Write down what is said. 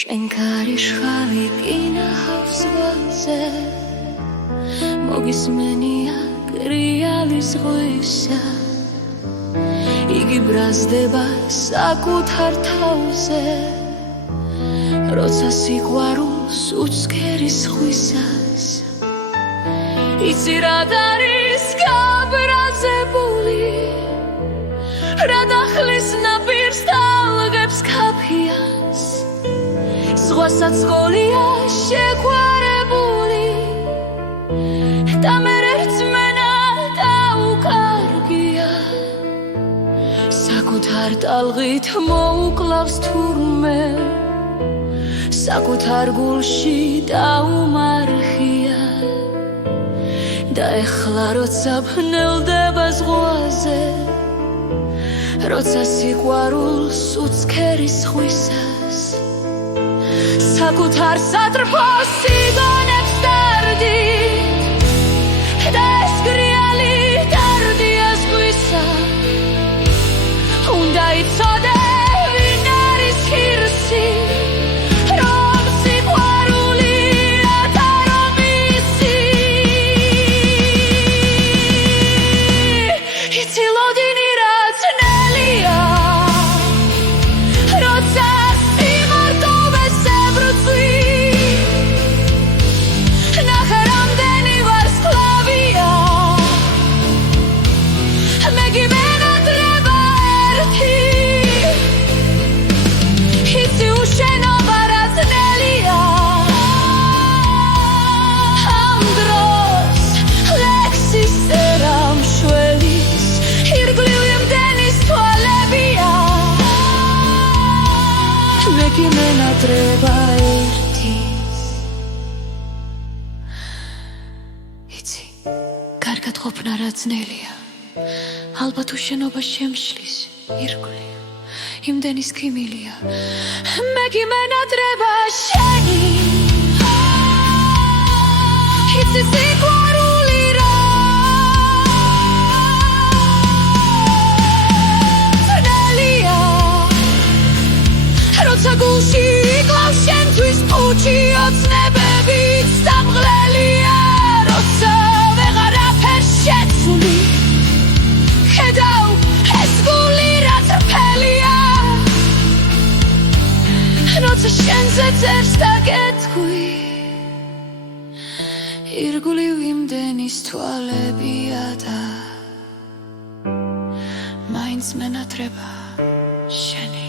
შენქარი შხავი კინახავს ზღვაზე მოგისმენია კრიალის ღვისა იგი ბრაზდება საკუთარ თავზე როცა სიყვარულს უცქერის ხვისას იცი რად არის გაბრაზებული რა დახლის ნაპირს თალღებს ქაფიანს ზღვასაც ყოლია შეგვარებული და მე რწმენა დაუკარგია საკუთარ ტალღით მოუკლავს თურმე საკუთარ გულში დაუმარხია და ეხლა როცა ბნელდება ზღვაზე როცა სიყვარულს უცქერის ხვისას საკუთარ სატრფოს იგონებს დარდით და ეს გრიალი დარდია ზღვისა უნდა იცოდე ვინ არის ჰირსი რომ სიყვარულია და რომ ისი იცი ლოდინი რაც ნელია როცა სიმარტოვეს ებრწვი ნახე რამდენი ვარ სკლავია მე გიმენატრება ერთი იცი უშენობა რაც ნელია ამ დროს ლექსის წერა მშველის ირგვლივ იმდენის თვალებია მე გიმენატრება ერთის იცი კარგად ყოფნა რა ძნელია ალბათ უშენობა შემშლის ირგვლივ იმდენის ქიმილია მე გიმენატრება შენი იცი სიყვარული რა ძნელია როცა გულში იკლავს შენთვის პუჩი ოცნებები სამღლელია როცა ვეღარაფერს შეცვლი ხედავ ეს გული რაც რფელია როცა შენზე წერს და კეთხვი ირგვლივ იმდენის თვალებია და მაინც მენატრება შენი